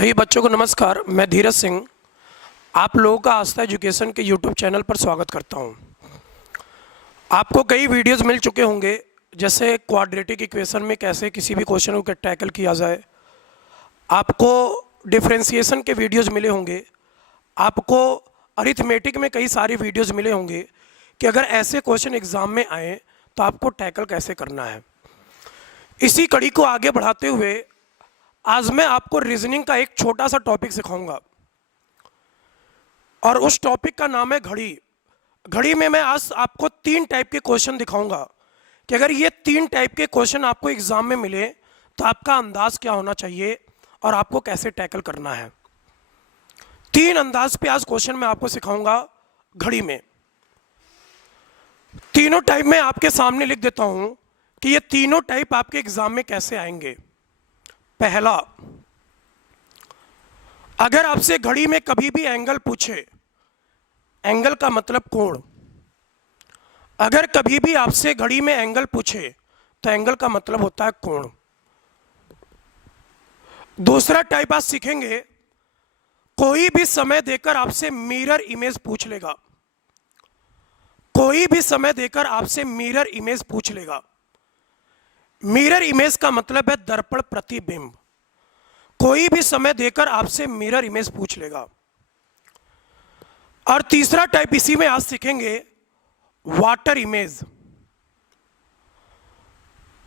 सभी बच्चों को नमस्कार। मैं धीरज सिंह आप लोगों का आस्था एजुकेशन के यूट्यूब चैनल पर स्वागत करता हूं। आपको कई वीडियोस मिल चुके होंगे, जैसे क्वाड्रेटिक इक्वेशन में कैसे किसी भी क्वेश्चन को टैकल किया जाए। आपको डिफरेंशिएशन के वीडियोस मिले होंगे। आपको अरिथमेटिक में कई सारे वीडियोस मिले होंगे कि अगर ऐसे क्वेश्चन एग्ज़ाम में आए तो आपको टैकल कैसे करना है। इसी कड़ी को आगे बढ़ाते हुए आज मैं आपको रीजनिंग का एक छोटा सा टॉपिक सिखाऊंगा और उस टॉपिक का नाम है घड़ी। घड़ी में मैं आज आपको 3 टाइप के क्वेश्चन दिखाऊंगा कि अगर ये 3 टाइप के क्वेश्चन आपको एग्जाम में मिले तो आपका अंदाज क्या होना चाहिए और आपको कैसे टैकल करना है। 3 अंदाज पे आज क्वेश्चन मैं आपको सिखाऊंगा घड़ी में। तीनों टाइप मैं आपके सामने लिख देता हूं कि ये तीनों टाइप आपके एग्जाम में कैसे आएंगे। पहला, अगर आपसे घड़ी में कभी भी एंगल पूछे, एंगल का मतलब कोण। अगर कभी भी आपसे घड़ी में एंगल पूछे तो एंगल का मतलब होता है कोण। दूसरा टाइप आप सीखेंगे, कोई भी समय देकर आपसे मिरर इमेज पूछ लेगा। कोई भी समय देकर आपसे मिरर इमेज पूछ लेगा। मिरर इमेज का मतलब है दर्पण प्रतिबिंब। कोई भी समय देकर आपसे मिरर इमेज पूछ लेगा। और तीसरा टाइप इसी में आज सीखेंगे, वाटर इमेज।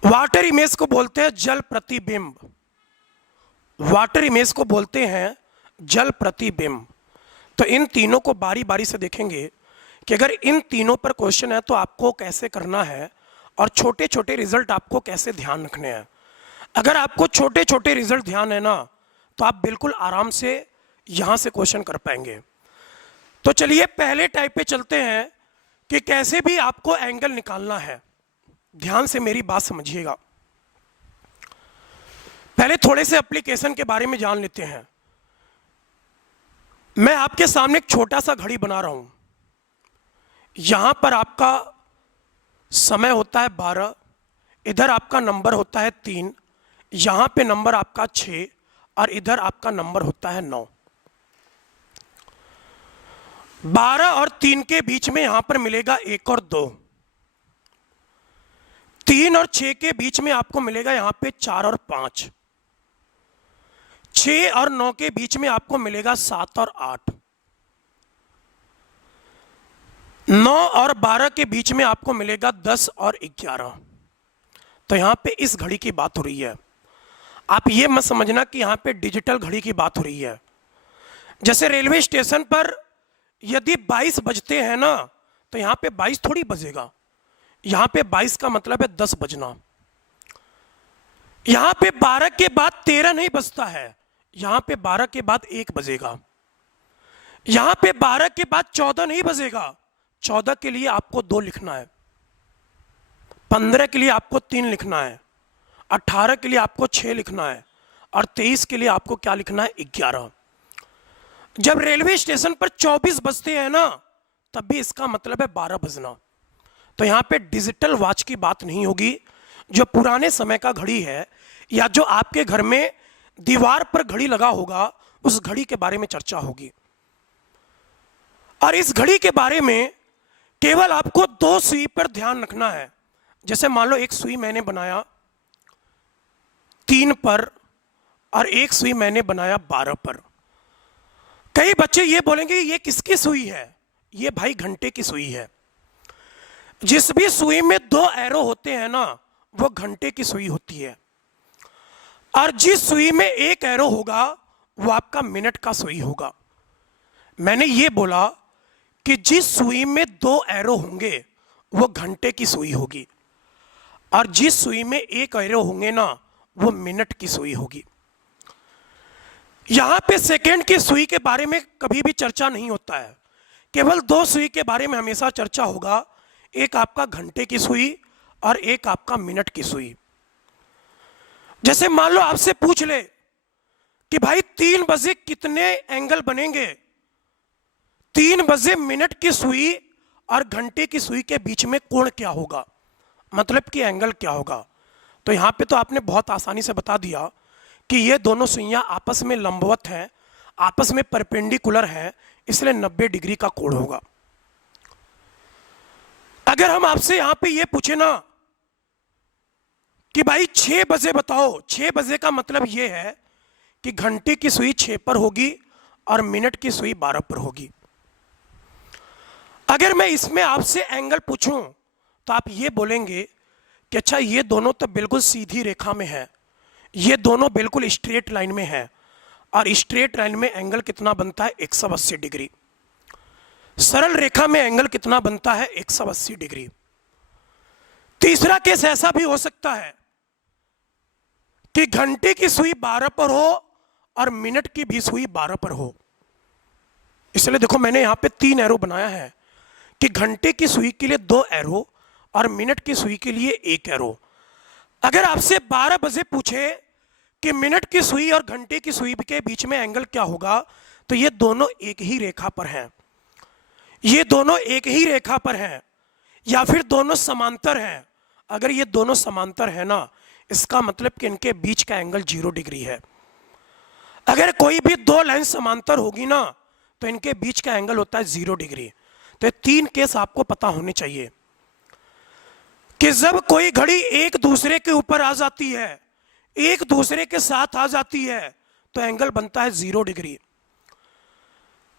वाटर इमेज को बोलते हैं जल प्रतिबिंब। वाटर इमेज को बोलते हैं जल प्रतिबिंब। तो इन तीनों को बारी बारी से देखेंगे कि अगर इन तीनों पर क्वेश्चन है तो आपको कैसे करना है और छोटे छोटे रिजल्ट आपको कैसे ध्यान रखने हैं। अगर आपको छोटे छोटे रिजल्ट ध्यान है ना तो आप बिल्कुल आराम से यहां से क्वेश्चन कर पाएंगे। तो चलिए पहले टाइप पे चलते हैं कि कैसे भी आपको एंगल निकालना है। ध्यान से मेरी बात समझिएगा। पहले थोड़े से एप्लीकेशन के बारे में जान लेते हैं। मैं आपके सामने एक छोटा सा घड़ी बना रहा हूं। यहां पर आपका समय होता है 12, इधर आपका नंबर होता है 3, यहां पे नंबर आपका 6 और इधर आपका नंबर होता है 9। 12 और 3 के बीच में यहां पर मिलेगा 1 और 2। 3 और 6 के बीच में आपको मिलेगा यहां पे 4 और 5। 6 और 9 के बीच में आपको मिलेगा 7 और 8। 9 और 12 के बीच में आपको मिलेगा 10 और 11। तो यहां पे इस घड़ी की बात हो रही है। आप ये मत समझना कि यहां पे डिजिटल घड़ी की बात हो रही है। जैसे रेलवे स्टेशन पर यदि 22 बजते हैं ना तो यहां पे 22 थोड़ी बजेगा। यहां पे 22 का मतलब है 10 बजना। यहां पे 12 के बाद 13 नहीं बजता है, यहां पे 12 के बाद 1 बजेगा। यहां पे 12 के बाद 14 नहीं बजेगा, 14 के लिए आपको 2 लिखना है। 15 के लिए आपको 3 लिखना है। 18 के लिए आपको 6 लिखना है और 23 के लिए आपको क्या लिखना है, 11। जब रेलवे स्टेशन पर 24 बजते हैं ना तब भी इसका मतलब है 12 बजना। तो यहां पे डिजिटल वॉच की बात नहीं होगी। जो पुराने समय का घड़ी है या जो आपके घर में दीवार पर घड़ी लगा होगा उस घड़ी के बारे में चर्चा होगी। और इस घड़ी के बारे में केवल आपको 2 सुई पर ध्यान रखना है। जैसे मान लो एक सुई मैंने बनाया 3 पर और एक सुई मैंने बनाया 12 पर। कई बच्चे ये बोलेंगे ये किसकी सुई है? ये भाई घंटे की सुई है। जिस भी सुई में 2 एरो होते हैं ना वो घंटे की सुई होती है। और जिस सुई में 1 एरो होगा वो आपका मिनट का सुई होगा। मैंने ये बोला कि जिस सुई में 2 एरो होंगे वो घंटे की सुई होगी और जिस सुई में 1 एरो होंगे ना वो मिनट की सुई होगी। यहां पे सेकंड की सुई के बारे में कभी भी चर्चा नहीं होता है। केवल 2 सुई के बारे में हमेशा चर्चा होगा, एक आपका घंटे की सुई और एक आपका मिनट की सुई। जैसे मान लो आपसे पूछ ले कि भाई 3 बजे कितने एंगल बनेंगे। 3 बजे मिनट की सुई और घंटे की सुई के बीच में कोण क्या होगा, मतलब कि एंगल क्या होगा। तो यहां पे तो आपने बहुत आसानी से बता दिया कि ये दोनों सुइयां आपस में लंबवत हैं, आपस में परपेंडिकुलर है, इसलिए 90 डिग्री का कोण होगा। अगर हम आपसे यहां पे ये पूछे ना कि भाई 6 बजे बताओ, 6 बजे का मतलब ये है कि घंटे की सुई 6 पर होगी और मिनट की सुई 12 पर होगी। अगर मैं इसमें आपसे एंगल पूछूं तो आप ये बोलेंगे कि अच्छा ये दोनों तो बिल्कुल सीधी रेखा में है, ये दोनों बिल्कुल स्ट्रेट लाइन में है, और स्ट्रेट लाइन में एंगल कितना बनता है 180 डिग्री। सरल रेखा में एंगल कितना बनता है 180 डिग्री। तीसरा केस ऐसा भी हो सकता है कि घंटे की सुई 12 पर हो और मिनट की भी सुई 12 पर हो। इसलिए देखो मैंने यहां पे 3 एरो बनाया है कि घंटे की सुई के लिए 2 एरो और मिनट की सुई के लिए 1 एरो। अगर आपसे 12 बजे पूछे कि मिनट की सुई और घंटे की सुई के बीच में एंगल क्या होगा, तो ये दोनों एक ही रेखा पर हैं, ये दोनों एक ही रेखा पर हैं, या फिर दोनों समांतर हैं। अगर ये दोनों समांतर है ना, इसका मतलब कि इनके बीच का एंगल 0 डिग्री है। अगर कोई भी 2 लाइन समांतर होगी ना, तो इनके बीच का एंगल होता है 0 डिग्री। तो 3 केस आपको पता होने चाहिए कि जब कोई घड़ी एक दूसरे के ऊपर आ जाती है, एक दूसरे के साथ आ जाती है, तो एंगल बनता है 0 डिग्री।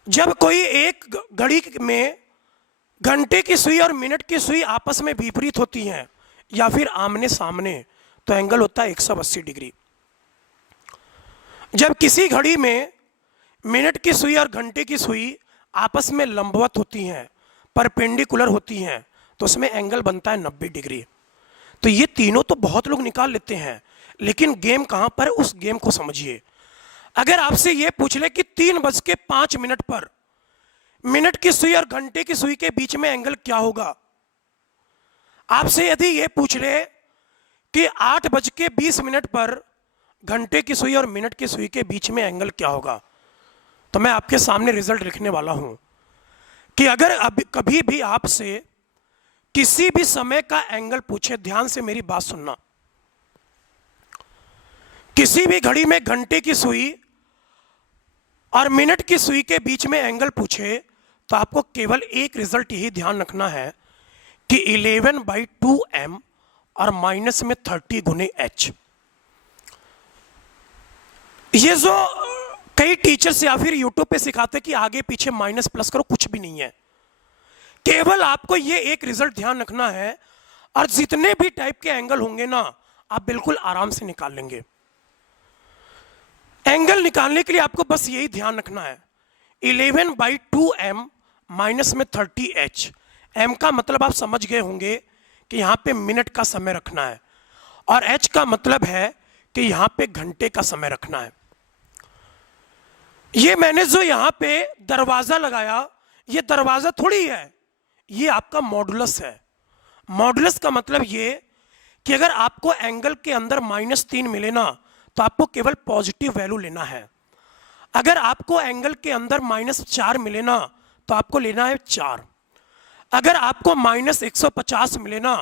जब कोई एक घड़ी में घंटे की सुई और मिनट की सुई आपस में विपरीत होती हैं या फिर आमने सामने, तो एंगल होता है 180 डिग्री। जब किसी घड़ी में मिनट की सुई और घंटे की सुई आपस में लंबवत होती हैं, परपेंडिकुलर होती हैं, तो उसमें एंगल बनता है 90 डिग्री। तो ये तीनों तो बहुत लोग निकाल लेते हैं, लेकिन गेम कहां पर है, उस गेम को समझिए। अगर आपसे ये पूछ ले कि 3:05 पर मिनट की सुई और घंटे की सुई के बीच में एंगल क्या होगा, आपसे यदि ये पूछ ले कि 8:20 पर घंटे की सुई और मिनट की सुई के बीच में एंगल क्या होगा, तो मैं आपके सामने रिजल्ट लिखने वाला हूं कि अगर कभी भी आपसे किसी भी समय का एंगल पूछे, ध्यान से मेरी बात सुनना, किसी भी घड़ी में घंटे की सुई और मिनट की सुई के बीच में एंगल पूछे, तो आपको केवल एक रिजल्ट यही ध्यान रखना है कि 11/2m और माइनस में 30 गुने h। ये जो कई टीचर्स या फिर यूट्यूब पे सिखाते कि आगे पीछे माइनस प्लस करो, कुछ भी नहीं है। केवल आपको ये एक रिजल्ट ध्यान रखना है, और जितने भी टाइप के एंगल होंगे ना, आप बिल्कुल आराम से निकाल लेंगे। एंगल निकालने के लिए आपको बस यही ध्यान रखना है, 11/2m माइनस में 30h। m का मतलब आप समझ गए होंगे कि यहां पे मिनट का समय रखना है, और h का मतलब है कि यहां पे घंटे का समय रखना है। ये मैंने जो यहां पे दरवाजा लगाया, ये दरवाजा थोड़ी है, ये आपका मॉडुलस है। मॉडुलस का मतलब ये कि अगर आपको एंगल के अंदर -3 मिले ना, तो आपको केवल पॉजिटिव वैल्यू लेना है। अगर आपको एंगल के अंदर -4 मिले ना, तो आपको लेना है 4। अगर आपको -150 मिले ना,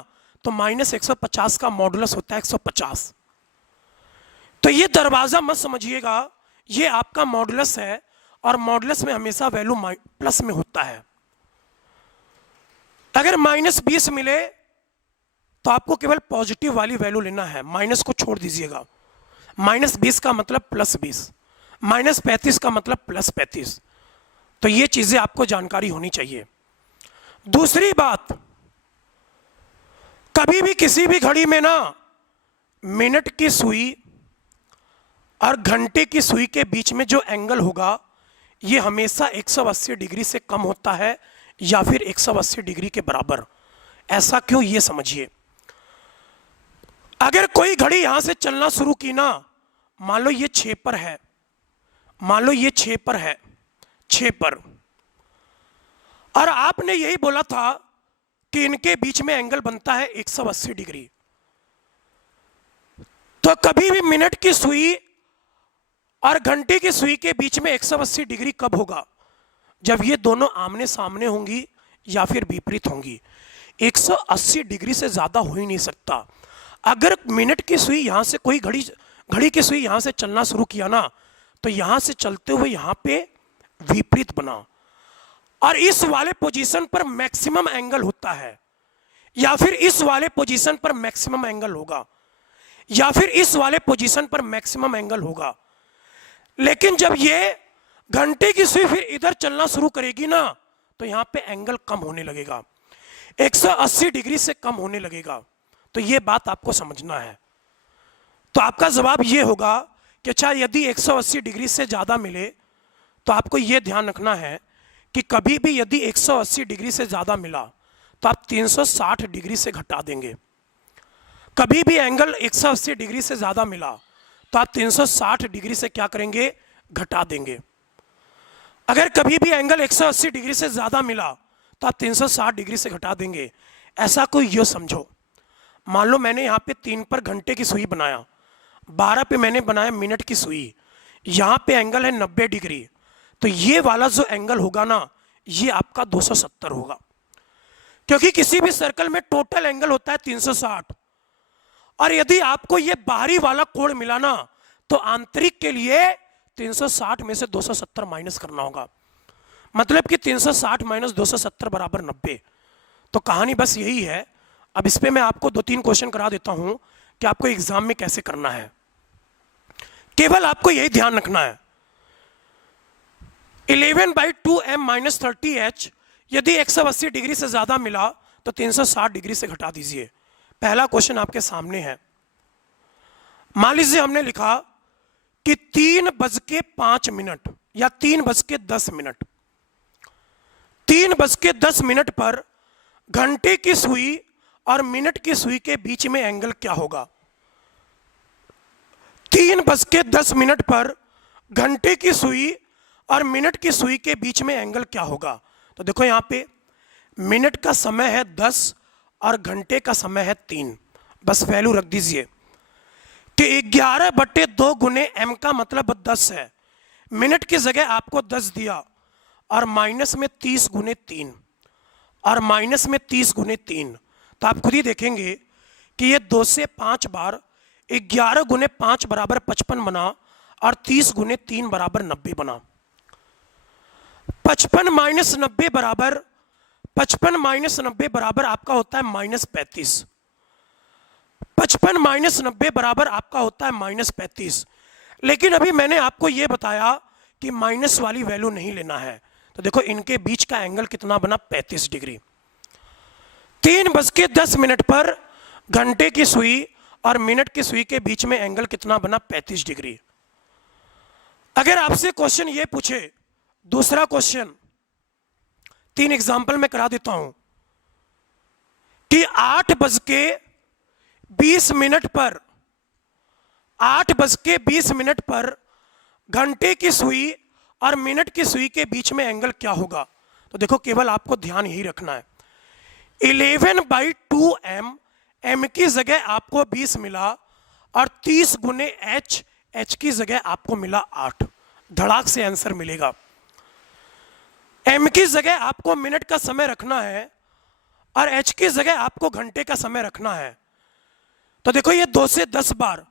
तो -150 का मॉडुलस होता है 150। तो ये दरवाजा मत समझिएगा, ये आपका मॉडुलस है, और मॉडुलस में हमेशा वैल्यू प्लस में होता है। अगर -20 मिले तो आपको केवल पॉजिटिव वाली वैल्यू लेना है, माइनस को छोड़ दीजिएगा। -20 का मतलब +20, -35 का मतलब +35। तो ये चीजें आपको जानकारी होनी चाहिए। दूसरी बात, कभी भी किसी भी घड़ी में ना मिनट की सुई और घंटे की सुई के बीच में जो एंगल होगा, ये हमेशा 180 डिग्री से कम होता है या फिर 180 डिग्री के बराबर। ऐसा क्यों, ये समझिए। अगर कोई घड़ी यहां से चलना शुरू की ना, मान लो ये 6 पर है, मान लो ये 6 पर है, 6 पर, और आपने यही बोला था कि इनके बीच में एंगल बनता है 180 डिग्री, तो कभी भी मिनट की सुई और घंटे की सुई के बीच में 180 डिग्री कब होगा, जब ये दोनों आमने सामने होंगी या फिर विपरीत होंगी। 180 डिग्री से ज्यादा हो ही नहीं सकता। अगर मिनट की सुई यहां से कोई घड़ी की सुई यहां से चलना शुरू किया ना, तो यहां से चलते हुए यहां पे विपरीत बना, और इस वाले पोजीशन पर मैक्सिमम एंगल होता है, या फिर इस वाले पोजीशन पर मैक्सिमम एंगल होगा, या फिर इस वाले पोजीशन पर मैक्सिमम एंगल होगा। लेकिन जब ये घंटे की सुई फिर इधर चलना शुरू करेगी ना, तो यहां पे एंगल कम होने लगेगा, 180 डिग्री से कम होने लगेगा। तो ये बात आपको समझना है। तो आपका जवाब ये होगा कि अच्छा, यदि 180 डिग्री से ज़्यादा मिले तो आपको ये ध्यान रखना है कि कभी भी यदि 180 डिग्री से ज़्यादा मिला तो आप 360 डिग्री से घटा देंगे। कभी भी एंगल 180 डिग्री से ज़्यादा मिला तो आप 360 डिग्री से क्या करेंगे, घटा देंगे। अगर कभी भी एंगल 180 डिग्री से ज़्यादा मिला तो आप 360 डिग्री से घटा देंगे। ऐसा कोई यो समझो, मान लो मैंने यहाँ पे 3 पर घंटे की सुई बनाया, 12 पे मैंने बनाया मिनट की सुई, यहाँ पे एंगल है 90 डिग्री, तो ये वाला जो एंगल होगा ना, ये आपका 270 होगा, क्योंकि किसी भी सर्कल में टोटल एंगल होता है 360, और यदि आपको ये बाहरी वाला कोण मिला ना, तो आंतरिक के लिए 360 में से 270 माइनस करना होगा, मतलब कि 360 माइनस 270 बराबर 90। तो कहानी बस यही है। अब इस पे मैं आपको 2-3 क्वेश्चन करा देता हूं कि आपको एग्जाम में कैसे करना है। केवल आपको यही ध्यान रखना है, 11/2m - 30h यदि 180 डिग्री से ज्यादा मिला तो 360 डिग्री से घटा दीजिए। पहला क्वेश्चन आपके सामने है। मान लीजिए हमने लिखा कि 3:05 या 3:10, 3:10 पर घंटे की सुई और मिनट की सुई के बीच में एंगल क्या होगा। 3:10 पर घंटे की सुई और मिनट की सुई के बीच में एंगल क्या होगा। तो देखो यहाँ पे मिनट का समय है 10 और घंटे का समय है 3, बस वैल्यू रख दीजिए कि 11/2 गुने m का मतलब 10 है, मिनट की जगह आपको 10 दिया, और माइनस में 30 गुने 3, और माइनस में 30 गुने 3, तो आप खुद ही देखेंगे कि ये 2 से 5 बार 11 गुने 5 बराबर 55 बना, और 30 गुने 3 बराबर 90 बना। 55 माइनस 90 बराबर आपका होता है -35। 55 माइनस 90 बराबर आपका होता है -35। लेकिन अभी मैंने आपको यह बताया कि माइनस वाली वैल्यू नहीं लेना है। तो देखो इनके बीच का एंगल कितना बना, 35 डिग्री। 3:10 पर घंटे की सुई और मिनट की सुई के बीच में एंगल कितना बना, 35 डिग्री। अगर आपसे क्वेश्चन ये पूछे, दूसरा क्वेश्चन, 3 एग्जाम्पल मैं करा देता हूं कि 8:20 पर 8:20 पर घंटे की सुई और मिनट की सुई के बीच में एंगल क्या होगा। तो देखो केवल आपको ध्यान यही रखना है, 11/2m, m की जगह आपको 20 मिला, और 30 गुने h की जगह आपको मिला 8। धड़ाक से आंसर मिलेगा। m की जगह आपको मिनट का समय रखना है, और h की जगह आपको घंटे का समय रखना है। तो देखो ये 2 से 10 बार,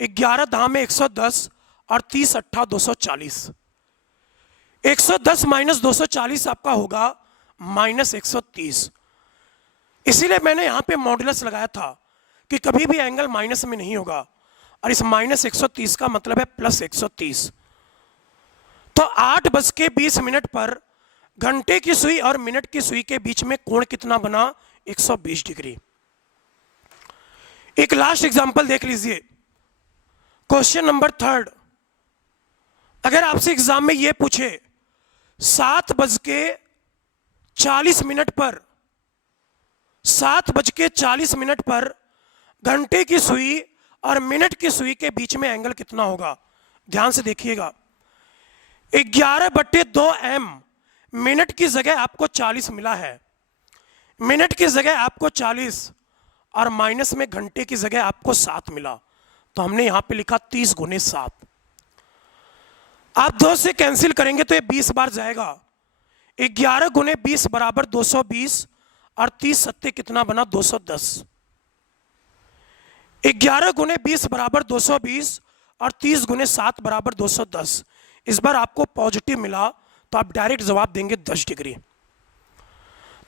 11 दाह में 110, और 30 अट्ठा 240। 110 माइनस 240 आपका होगा -130। इसीलिए मैंने यहां पे मॉडुलस लगाया था कि कभी भी एंगल माइनस में नहीं होगा, और इस -130 का मतलब है +130। तो 8:20 पर घंटे की सुई और मिनट की सुई के बीच में कोण कितना बना, 120 डिग्री। एक लास्ट एग्जांपल देख लीजिए, क्वेश्चन नंबर 3। अगर आपसे एग्जाम में यह पूछे 7:40 पर 7:40 पर घंटे की सुई और मिनट की सुई के बीच में एंगल कितना होगा। ध्यान से देखिएगा, 11/2m, मिनट की जगह आपको 40 मिला है, मिनट की जगह आपको 40, और माइनस में घंटे की जगह आपको 7 मिला। तो हमने यहां पे लिखा 30 गुने 7। आप 2 से कैंसिल करेंगे तो ये 20 बार जाएगा। 11 गुने 20 बराबर 220, और 30 सत्ते कितना बना, 210। 11 गुने 20 बराबर 220, और 30 गुने 7 बराबर 210। इस बार आपको पॉजिटिव मिला तो आप डायरेक्ट जवाब देंगे 10 डिग्री।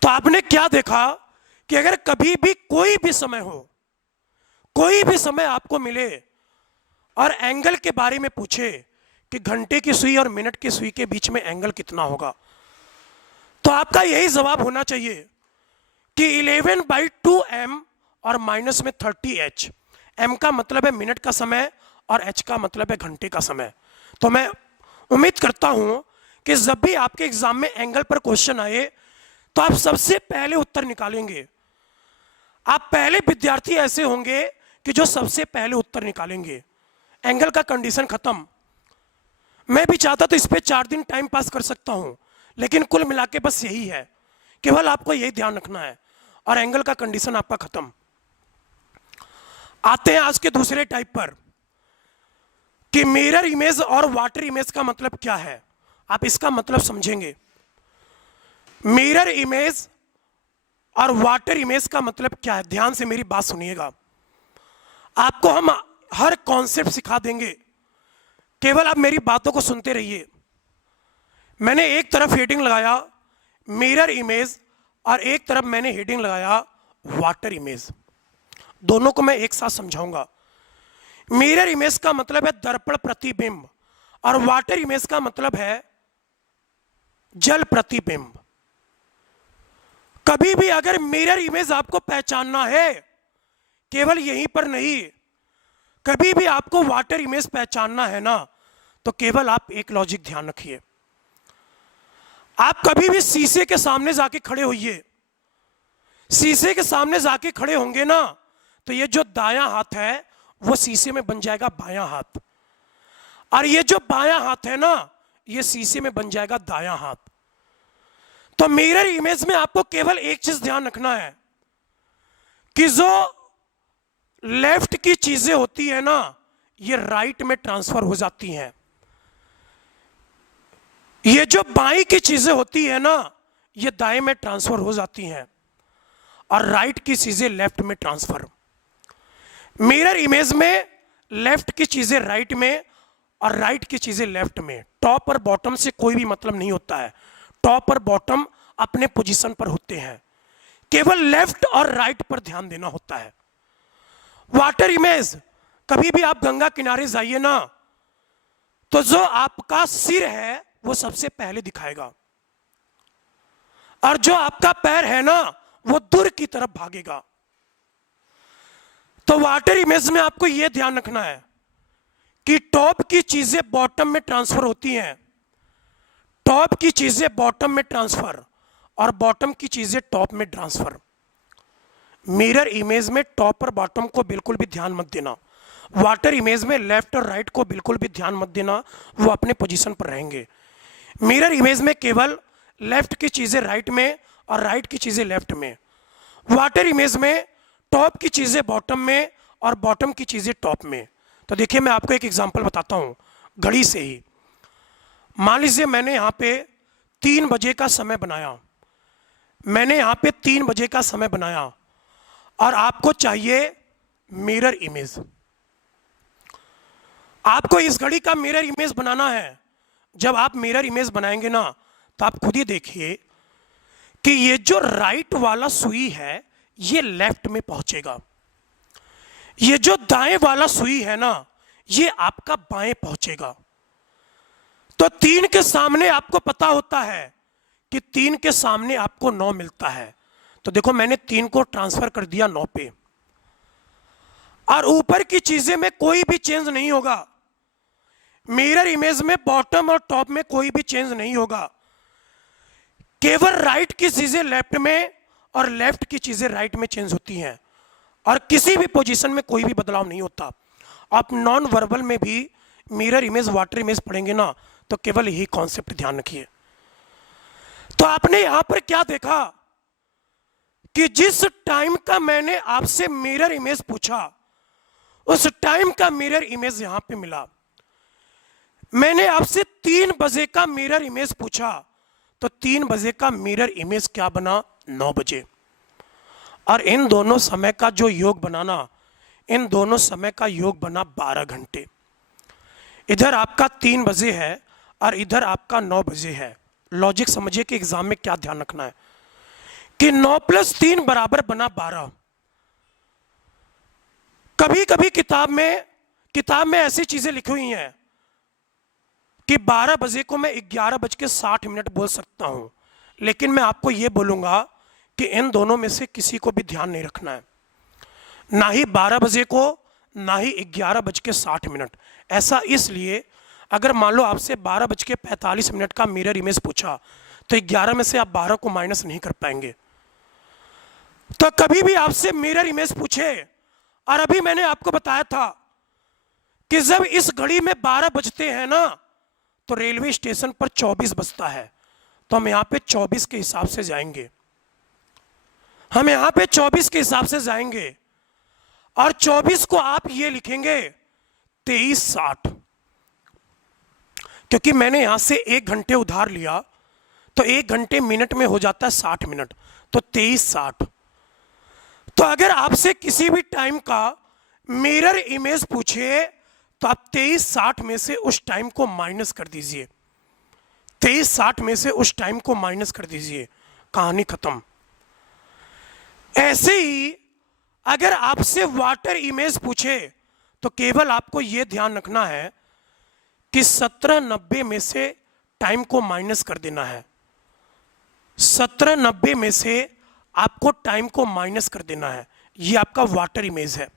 तो आपने क्या देखा कि अगर कभी भी कोई भी समय हो, कोई भी समय आपको मिले और एंगल के बारे में पूछे कि घंटे की सुई और मिनट की सुई के बीच में एंगल कितना होगा, तो आपका यही जवाब होना चाहिए कि 11/2m और माइनस में 30h। m का मतलब है मिनट का समय और h का मतलब है घंटे का समय। तो मैं उम्मीद करता हूं कि जब भी आपके एग्जाम में एंगल पर क्वेश्चन आए तो आप सबसे पहले उत्तर निकालेंगे। आप पहले विद्यार्थी ऐसे होंगे कि जो सबसे पहले उत्तर निकालेंगे। एंगल का कंडीशन खत्म। मैं भी चाहता तो इस पे 4 दिन टाइम पास कर सकता हूं, लेकिन कुल मिला के बस यही है, केवल आपको यही ध्यान रखना है और एंगल का कंडीशन आपका खत्म। आते हैं आज के दूसरे टाइप पर कि मिरर इमेज और वाटर इमेज का मतलब क्या है। आप इसका मतलब समझेंगे। मिरर इमेज और वाटर इमेज का मतलब क्या है, ध्यान से मेरी बात सुनिएगा। आपको हम हर कॉन्सेप्ट सिखा देंगे, केवल आप मेरी बातों को सुनते रहिए। मैंने एक तरफ हेडिंग लगाया मिरर इमेज और एक तरफ मैंने हेडिंग लगाया वाटर इमेज। दोनों को मैं एक साथ समझाऊंगा। मिरर इमेज का मतलब है दर्पण प्रतिबिंब और वाटर इमेज का मतलब है जल प्रतिबिंब। कभी भी अगर मिरर इमेज आपको पहचानना है, केवल यहीं पर नहीं, कभी भी आपको वाटर इमेज पहचानना है ना, तो केवल आप एक लॉजिक ध्यान रखिए। आप कभी भी शीशे के सामने जाके खड़े होइए, शीशे के सामने जाके खड़े होंगे ना, तो ये जो दायां हाथ है वो शीशे में बन जाएगा बायां हाथ, और ये जो बायां हाथ है ना, ये शीशे में बन जाएगा दायां हाथ। तो मिरर इमेज में आपको केवल एक चीज ध्यान रखना है कि जो लेफ्ट की चीजें होती है ना, ये राइट में ट्रांसफर हो जाती हैं। ये जो बाई की चीजें होती है ना, ये दाएं में ट्रांसफर हो जाती हैं, और राइट की चीजें लेफ्ट में ट्रांसफर। मिरर इमेज में लेफ्ट की चीजें राइट में और राइट की चीजें लेफ्ट में। टॉप और बॉटम से कोई भी मतलब नहीं होता है। टॉप और बॉटम अपने पोजीशन पर होते हैं, केवल लेफ्ट और राइट पर ध्यान देना होता है। वाटर इमेज, कभी भी आप गंगा किनारे जाइए ना, तो जो आपका सिर है वो सबसे पहले दिखाएगा, और जो आपका पैर है ना, वो दूर की तरफ भागेगा। तो वाटर इमेज में आपको यह ध्यान रखना है कि टॉप की चीजें बॉटम में ट्रांसफर होती हैं, टॉप की चीजें बॉटम में ट्रांसफर, और बॉटम की चीजें टॉप में ट्रांसफर। मिरर इमेज में टॉप और बॉटम को बिल्कुल भी ध्यान मत देना। वाटर इमेज में लेफ्ट और राइट को बिल्कुल भी ध्यान मत देना, वो अपने पोजीशन पर रहेंगे। मिरर इमेज में केवल लेफ्ट की चीजें राइट में और राइट की चीजें लेफ्ट में। वाटर इमेज में टॉप की चीजें बॉटम में और बॉटम की चीजें टॉप में। तो देखिए, मैं आपको एक एग्जांपल बताता हूं घड़ी से ही। मान लीजिए मैंने यहां पे 3 बजे का समय बनाया, मैंने यहां पे 3 बजे का समय बनाया, और आपको चाहिए मिरर इमेज। आपको इस घड़ी का मिरर इमेज बनाना है। जब आप मिरर इमेज बनाएंगे ना, तो आप खुद ही देखिए कि ये जो राइट वाला सुई है ये लेफ्ट में पहुंचेगा, ये जो दाएं वाला सुई है ना, ये आपका बाएं पहुंचेगा। तो 3 के सामने आपको पता होता है कि 3 के सामने आपको 9 मिलता है। तो देखो, मैंने 3 को ट्रांसफर कर दिया 9 पे, और ऊपर की चीजें में कोई भी चेंज नहीं होगा। मिरर इमेज में बॉटम और टॉप में कोई भी चेंज नहीं होगा, केवल राइट की चीजें लेफ्ट में और लेफ्ट की चीजें राइट में चेंज होती हैं, और किसी भी पोजीशन में कोई भी बदलाव नहीं होता। आप नॉन वर्बल में भी मिरर इमेज वाटर इमेज पढ़ेंगे ना, तो केवल यही कॉन्सेप्ट ध्यान रखिए। तो आपने यहां पर क्या देखा कि जिस टाइम का मैंने आपसे मिरर इमेज पूछा, उस टाइम का मिरर इमेज यहां पे मिला। मैंने आपसे 3 बजे का मिरर इमेज पूछा, तो 3 बजे का मिरर इमेज क्या बना, 9 बजे। और इन दोनों समय का जो योग बनाना, इन दोनों समय का योग बना 12 घंटे। इधर आपका 3 बजे है और इधर आपका 9 बजे है। लॉजिक समझिए कि एग्जाम में क्या ध्यान रखना है कि 9 + 3 बराबर बना 12। कभी कभी किताब में ऐसी चीजें लिखी हुई हैं कि 12 बजे को मैं 11:60 बोल सकता हूं, लेकिन मैं आपको यह बोलूंगा कि इन दोनों में से किसी को भी ध्यान नहीं रखना है, ना ही 12 बजे को ना ही 11:60। ऐसा इसलिए, अगर मान लो आपसे 12:45 का मिरर इमेज पूछा तो 11 में से आप 12 को माइनस नहीं कर पाएंगे। तो कभी भी आपसे मिरर इमेज पूछे, और अभी मैंने आपको बताया था कि जब इस घड़ी में 12 बजते हैं ना तो रेलवे स्टेशन पर 24 बजता है, तो हम यहां पे 24 के हिसाब से जाएंगे, हम यहां पे 24 के हिसाब से जाएंगे और 24 को आप ये लिखेंगे 23:60, क्योंकि मैंने यहां से 1 घंटे उधार लिया तो 1 घंटे मिनट में हो जाता है 60 मिनट, तो 23:60। तो अगर आपसे किसी भी टाइम का मिरर इमेज पूछे तो आप 23:60 में से उस टाइम को माइनस कर दीजिए, 23:60 में से उस टाइम को माइनस कर दीजिए, कहानी खत्म। ऐसे ही अगर आपसे वाटर इमेज पूछे तो केवल आपको यह ध्यान रखना है कि 17:90 में से टाइम को माइनस कर देना है, 17:90 में से आपको टाइम को माइनस कर देना है। यह आपका वाटर इमेज है।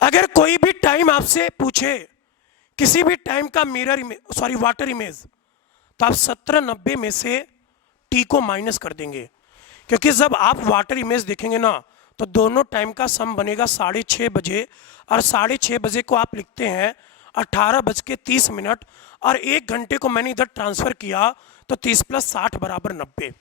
अगर कोई भी टाइम आपसे पूछे, किसी भी टाइम का मिरर इमेज वाटर इमेज, तो आप 17:90 में से टी को माइनस कर देंगे, क्योंकि जब आप वाटर इमेज देखेंगे ना तो दोनों टाइम का सम बनेगा 6:30 बजे, और 6:30 बजे को आप लिखते हैं 18:30, और 1 घंटे को मैंने इधर ट्रांसफर किया तो 30 + 60 = 90।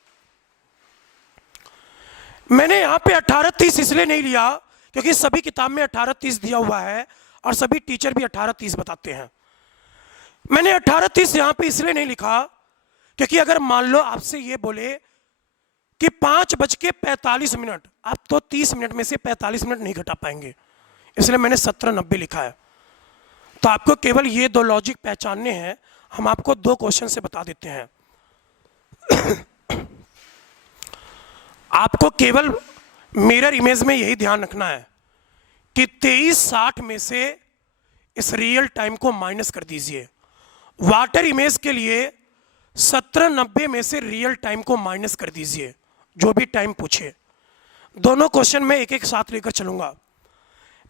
मैंने यहां पे 18:30 इसलिए नहीं लिया क्योंकि सभी किताब में 18:30 दिया हुआ है और सभी टीचर भी 18:30 बताते हैं। मैंने 18:30 यहां पे इसलिए नहीं लिखा क्योंकि अगर मान लो आपसे ये बोले कि 5:45, आप तो 30 मिनट में से 45 मिनट नहीं घटा पाएंगे, इसलिए मैंने 17:90 लिखा है। तो आपको केवल ये 2 लॉजिक पहचानने हैं। हम आपको 2 क्वेश्चन से बता देते हैं। आपको केवल मिरर इमेज में यही ध्यान रखना है कि 23:60 में से इस रियल टाइम को माइनस कर दीजिए। वाटर इमेज के लिए 17:90 में से रियल टाइम को माइनस कर दीजिए, जो भी टाइम पूछे। दोनों क्वेश्चन में एक एक साथ लेकर चलूंगा।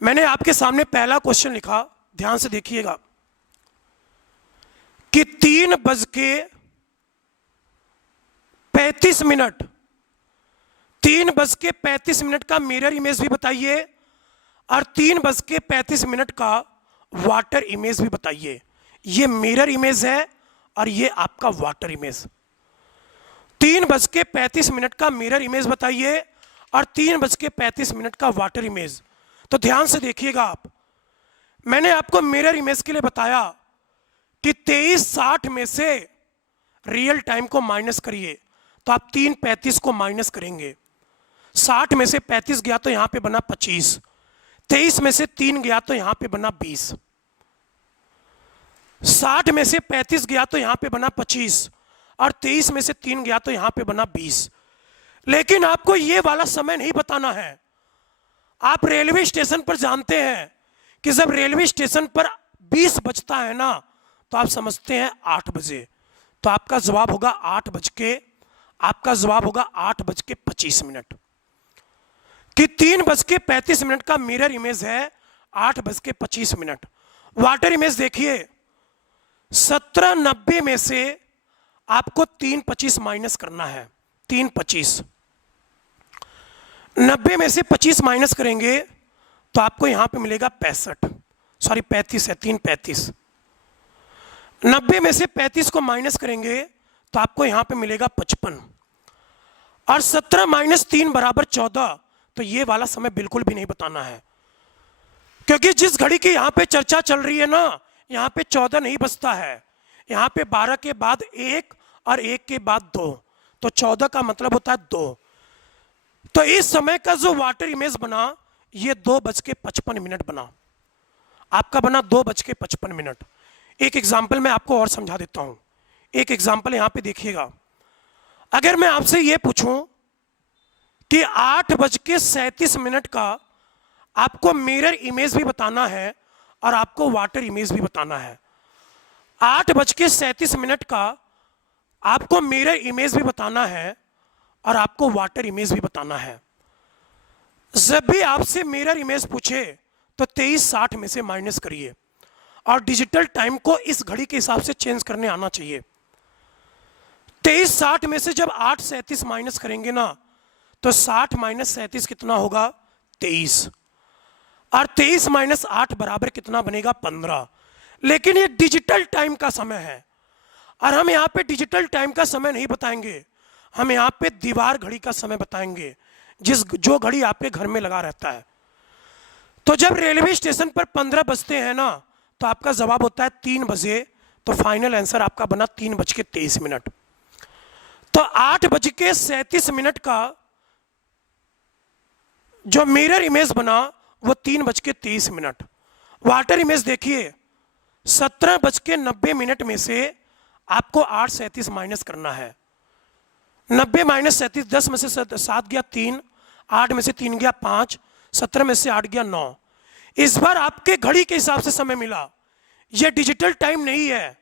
मैंने आपके सामने पहला क्वेश्चन लिखा, ध्यान से देखिएगा कि 3:35, 3:35 का मिरर इमेज भी बताइए और 3:35 का वाटर इमेज भी बताइए। ये मिरर इमेज है और ये आपका वाटर इमेज। 3:35 का मिरर इमेज बताइए और 3:35 का वाटर इमेज। तो ध्यान से देखिएगा आप, मैंने आपको मिरर इमेज के लिए बताया कि 23:60 में से रियल टाइम को माइनस करिए, तो आप 3:35 को माइनस करेंगे। 60 में से 35 गया तो यहां पे बना 25, 23 में से 3 गया तो यहां पे बना 20, 60 में से 35 गया तो यहां पे बना 25, और 23 में से 3 गया तो यहां पे बना 20। लेकिन आपको ये वाला समय नहीं बताना है। आप रेलवे स्टेशन पर जानते हैं कि जब रेलवे स्टेशन पर 20 बजता है ना तो आप समझते हैं 8 बजे, तो आपका जवाब होगा 8:25 कि 3:35 का मिरर इमेज है, 8:25। वाटर इमेज देखिए, 17:90 में से आपको 3:25 माइनस करना है। 3:25, 90 में से 25 माइनस करेंगे तो आपको यहां पे मिलेगा 35 है, 3:35। 90 में से 35 को माइनस करेंगे तो आपको यहां पे मिलेगा 55, और 17 - 3 = 14। तो ये वाला समय बिल्कुल भी नहीं बताना है, क्योंकि जिस घड़ी की यहां पे चर्चा चल रही है ना, यहां पे 14 नहीं बजता है, यहां पे 12 के बाद 1 और 1 के बाद 2, तो 14 का मतलब होता है 2। तो इस समय का जो वाटर इमेज बना ये 2:55 बना। आपका बना 2:55। एक एग्जाम्पल मैं आपको और समझा देता हूं। एक एग्जाम्पल यहां पे देखिएगा। अगर मैं आपसे यह पूछूं कि 8:37 का आपको मिरर इमेज भी बताना है और आपको वाटर इमेज भी बताना है। 8:37 का आपको मिरर इमेज भी बताना है और आपको वाटर इमेज भी बताना है। जब भी आपसे मिरर इमेज पूछे तो 23:60 में से माइनस करिए और डिजिटल टाइम को इस घड़ी के हिसाब से चेंज करने आना चाहिए। 23:60 में से जब 8:37 माइनस करेंगे ना तो 60 - 37 कितना होगा? 23। और 23 - 8 बराबर कितना बनेगा? 15। लेकिन ये डिजिटल टाइम का समय है और हम यहाँ पे डिजिटल टाइम का समय नहीं बताएंगे, हम यहाँ पे दीवार घड़ी का समय बताएंगे, जो घड़ी आपके घर में लगा रहता है। तो जब रेलवे स्टेशन पर 15 बजते हैं ना तो आपका जवाब होता है 3 बजे, तो फाइनल आंसर आपका बना 3:23। तो 8:37 का जो मिरर इमेज बना वो 3:23। वाटर इमेज देखिए, 17:90 में से आपको 8:37 माइनस करना है। 90 - 37, 10 में से 7 गया 3, 8 में से 3 गया 5, 17 में से 8 गया 9। इस बार आपके घड़ी के हिसाब से समय मिला, यह डिजिटल टाइम नहीं है,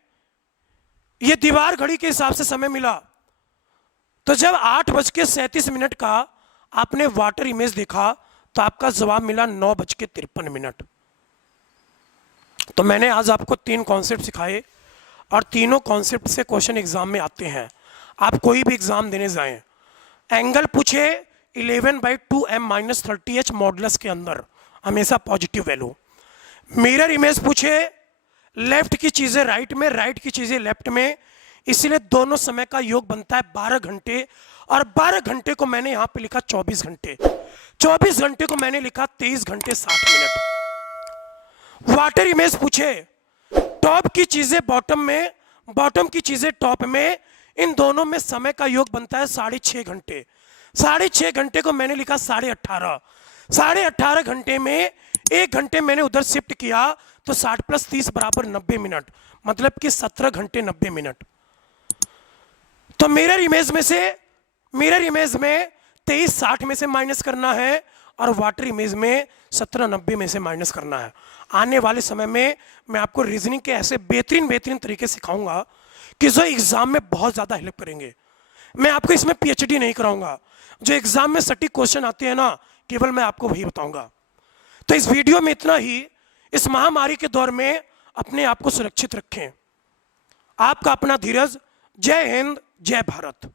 यह दीवार घड़ी के हिसाब से समय मिला। तो जब 8:37 का आपने वाटर इमेज देखा तो आपका जवाब मिला 9:53। तो मैंने आज आपको 3 कॉन्सेप्ट सिखाए और तीनों कॉन्सेप्ट से क्वेश्चन एग्जाम में आते हैं। आप कोई भी एग्जाम देने जाएं, एंगल पूछे 11/2m - 30h मॉडुलस के अंदर हमेशा पॉजिटिव वैल्यू। मिरर इमेज पूछे लेफ्ट की चीजें राइट में, राइट की चीजें लेफ्ट में, इसलिए दोनों समय का योग बनता है 12 घंटे। और 12 घंटे को मैंने यहां पे लिखा 24 घंटे, 24 घंटे को मैंने लिखा 23 घंटे 60 मिनट। वाटर इमेज पूछे टॉप की चीजें बॉटम में, बॉटम की चीजें टॉप में, इन दोनों में समय का योग बनता है 6.5 घंटे। 6.5 घंटे को मैंने लिखा 18.5। 18.5 घंटे में 1 घंटे मैंने उधर शिफ्ट किया तो 60 + 30 = 90 मिनट, मतलब कि 17 घंटे 90 मिनट। तो मिरर इमेज में 23:60 में से माइनस करना है और वाटर इमेज में 17:90 में से माइनस करना है। आने वाले समय में मैं आपको रीजनिंग के ऐसे बेहतरीन तरीके सिखाऊंगा कि जो एग्जाम में बहुत ज़्यादा हेल्प करेंगे। मैं आपको इसमें PhD नहीं कराऊंगा, जो एग्जाम में सटीक क्वेश्चन आते हैं ना केवल मैं आपको वही बताऊंगा। तो इस वीडियो में इतना ही। इस महामारी के दौर में अपने आप को सुरक्षित रखें। आपका अपना धीरज। जय हिंद, जय भारत।